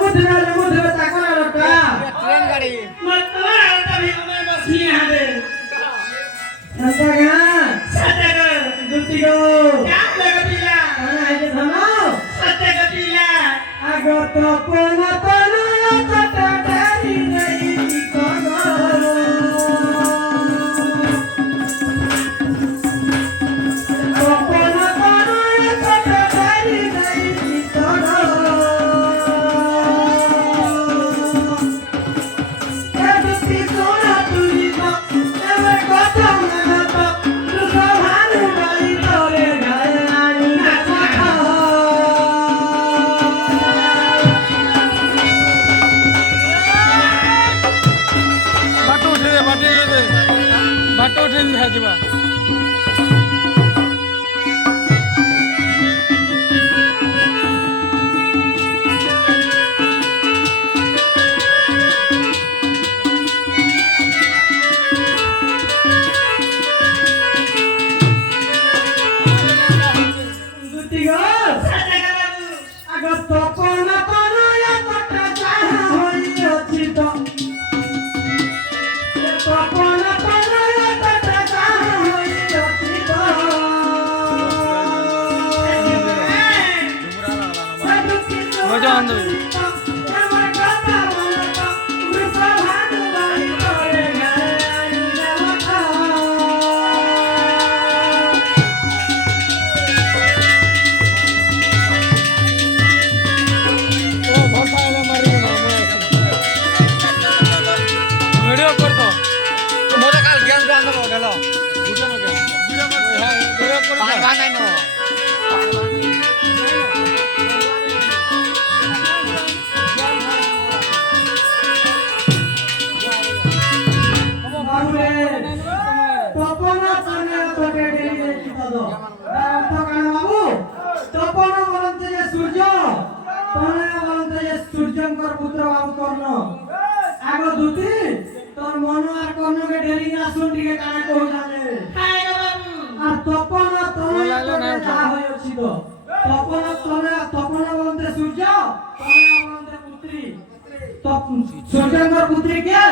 मुद्रा ताकना लटा ट्रेन गाड़ी मत तुम्हारा लटा भी हमें बसी यहाँ दे संतगा सत्य गुत्ती गो क्या लगतीला कना है के धनो सत्य गतीला आगो तो पना पना तटा डारी नहीं कगो बाटो ट्रेन खाइबा मजा आंदो वीडियो कर दो मोटा काल गेम पे अंदर हो गलो वीडियो कर बाय बाय नहीं नो तपना चने तोटे डेली चितदो तो कान बाबू तपना बोलते जे सूर्य तने बोलते जे सूर्यंकर पुत्र बाबू कर्ण आगो दूती तोर मन आर कर्ण के डेली ना सुन के काना को जाने हाय बाबू আর তপন তনয় যা হয়েছিল তপন বলতে সূর্য তনয় বলতে পুত্রী সূর্যঙ্কর পুত্রী কে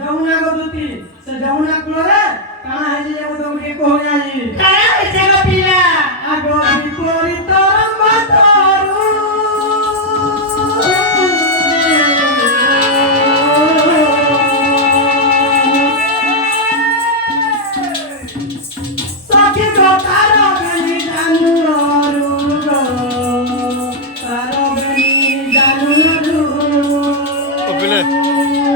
যমুনা গদুতি সে যমুনা কুলরে কানা হেজি যাবো তোমকে কহ যাই কারা হইছে গো পিলা আগো বিপরীত রঙ্গ তরু সাকি গো তারা বেনি জানু রু তারা বেনি জানু রু ओ बिले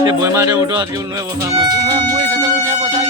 ये बोय मारे उठो आज के नुए बसा में तुम्हें मुई से तो नुए बसा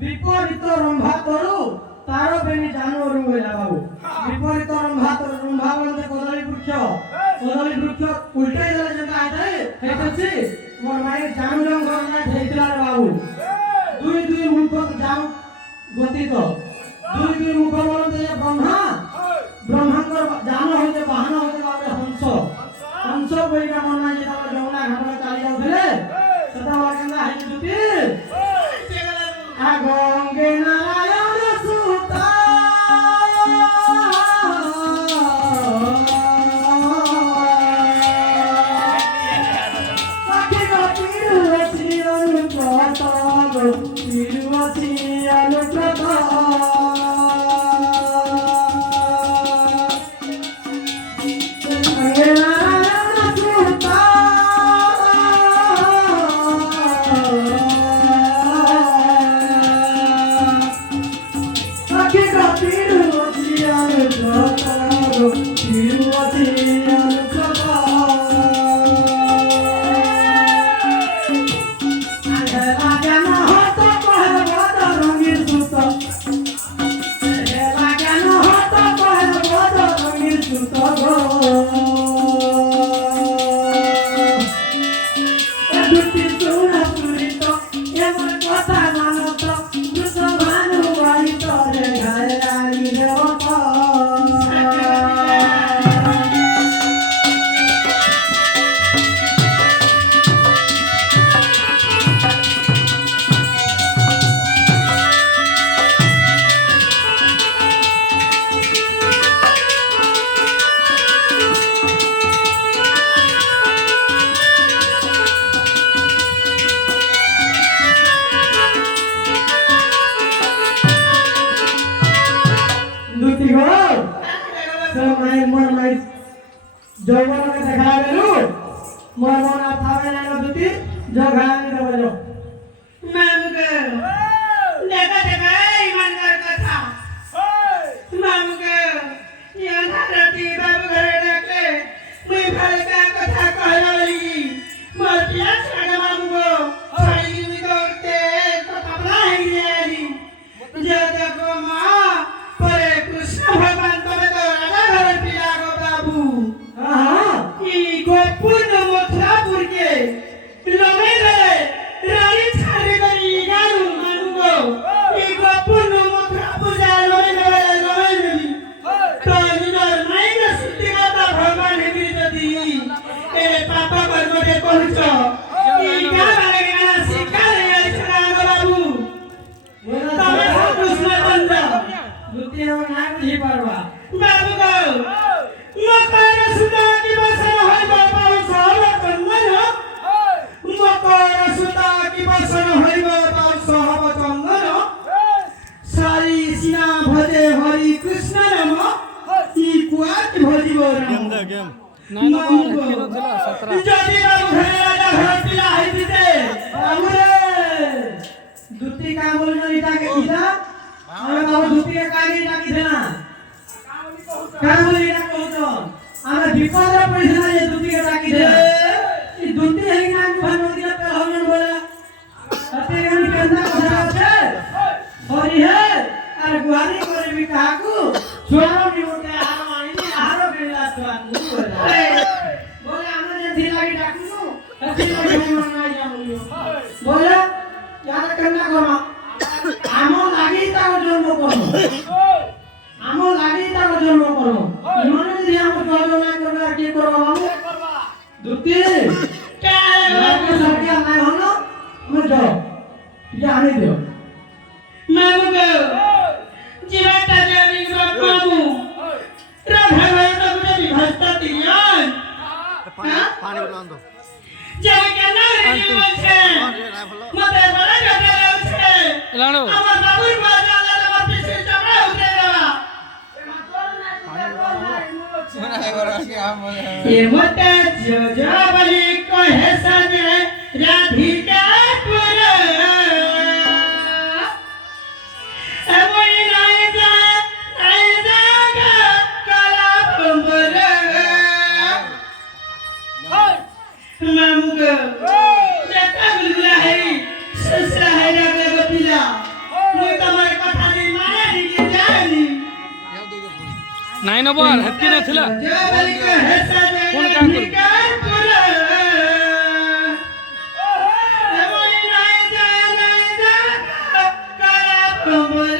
विपरीत रंभा तोरु तारो बेनी जानवरु होइला बाबू विपरीत रंभा तोरु रंभा बोलते कदली वृक्ष उल्टे जले जंता आइताय हेतछि मोर माई जानू जंग गरना ठेइतला रे बाबू दुई दुई मुख जाम गति तो दुई मुख बोलते ब्रह्मांकर जान होते वाहन होते बाबू हंस बोलिका मन जे जमुना घाट में चली जाउथले सदा वाला केना हाई दुती আগঙ্গে নারায়ণ সুতা जौवनके देखा गेलु मोर मन थावे नै दुती जगानी देबो मामुके देखा देखा ईमानदार कथा मामुके यहाँ राती बाबू घरे डाके मुई फालका कथा कहला लगी मोर पिया छागा मामुको छाड़ी मी दौड़ते कथा बना है यारी जे देखो मां परे कृष्ण भगवान तबे तो राजा घर पिया गो बाबू गोपुर मथुरापुर के लमे रे रानी छाड़े गई गानु मानुगो ई गोपुर मथुरापुर जा लमे रे तो निदर नहीं न सिद्धि का भगवान हेबी जदी ए पापा कर्म के कहछ ई गा वाले गाना सिखा रे छड़ा गो बाबू तबे कृष्ण बंदा दुती हो ना बुझी परवा बाबू गो मकर सुदा दिवस होय बाबा सहब चंदन मकर सुदा दिवस होय बाबा सहब चंदन सारी सिना भजे हरि कृष्ण नाम ई कुआत भजिब गेम दे गेम नहीं ना किलो थिला 17 जदी बाबू घरे राजा घर पिला है दिते बाबू रे दुती का बोल नलिता के किला हम बाबू दुती के कागे डाकी देना का बोली ना कहतो आमे विपद रे पैसा ये दुती के डाकी दे ई दुती है ना भन नदी पे हमन बोला अते गन केंदा কথা আছে हरि है আর গুয়ারি করে বি কাকু छोरो नि उठे हार मानी हारो बिला स्वाद बोले আমরা যে দিলাগি ডাকু अति लगे मन ना जामुलियो बोले यार कन्ना करो আমো লাগি তা জন্ম করো আমো লাগি তা জন্ম করো ইমানে যদি আমো জন্ম না করবে আর কি করব বাবু দুতি লাগে সরকার নাই হলো মে যাও জানি দিও मामुको जीवटा जानी बाबू राधा भाई तो मुझे विभस्ता दियान पानी बोल दो जब के ना रे बोलछे मते बड़ा जटे रहछे लानो हमर बाबू बाजा लाला मत पीछे चपड़ा उतरे देवा सुना है गोरा के हम ये मते जो जो बलि कहे सजे राधिका पुर मामुको देखा बिल्कुल है ससुरा है डाके गोपिला मुई तमर कथा नि माने नि के जानी नहीं ना बोल हत्ती ना थिला जो बलि को हेसा दे कौन काम करू? निकाल पुरा ए बोली नहीं जा कला पुर